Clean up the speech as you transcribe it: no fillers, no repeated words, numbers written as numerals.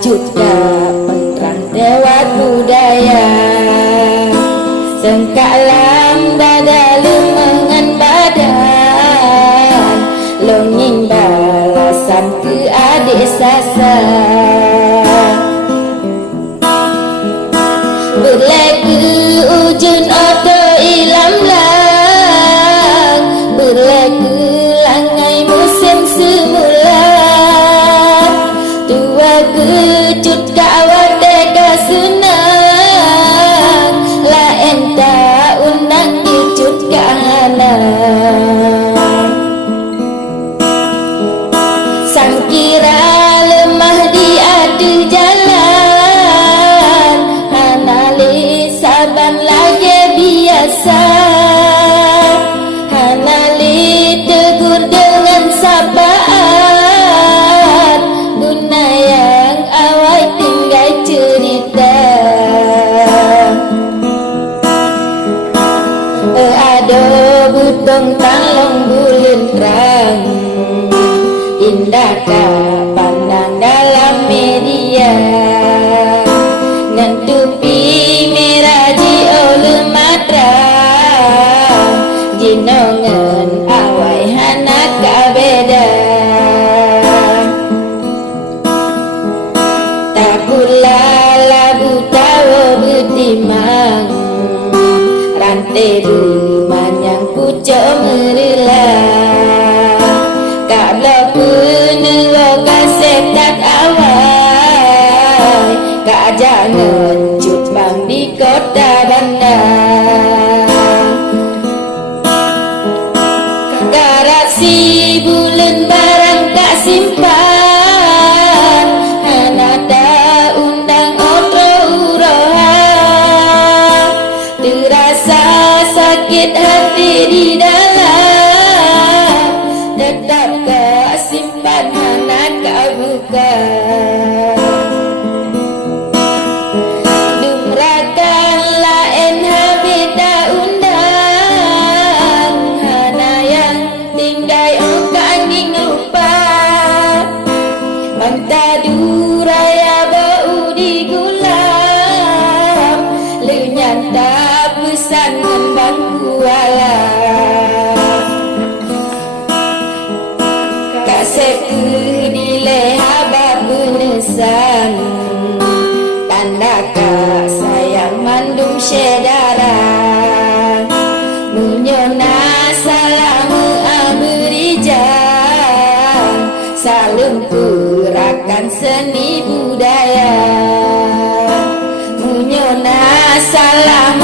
juga penerang lewat budaya. Sengkalam dada lemengan badan, longing balasan ke adik sasar. Berlaku ujun oto ilam lang, berlaku langai musim semula. Tua kecut kawat deka senang, la enta undang kecut kahana. Sang kira lemah di adu jalan, hanali saban lagi biasa. Hanali tegur dengan sapaan, guna yang awal tinggal cerita. Ada butong talong bulan terang, indah pandang dalam media. Ngentupi merah di oleh matra, jinongen awai hanak kabeda. Tak pula labu tawa betimang, rantai bermanyang pucuk merilah. Kalau penewa kasih tak awal, kak jangan cut bang di kota bandar. Garasi bulan barang tak simpan, hanada undang otro uroha. Terasa sakit hati di dalam, tetap kau simpan anak kau buka. Dumrakan lain habita undang, hana yang tinggai ongkang ingin lupa. Mantadu raya bau di gulam, lenyata pesan membangku alam. Seku di lehabab benesan, tanda kak sayang mandum sedaran. Munyona salam amerijan, salam gerakan seni budaya. Munyona salam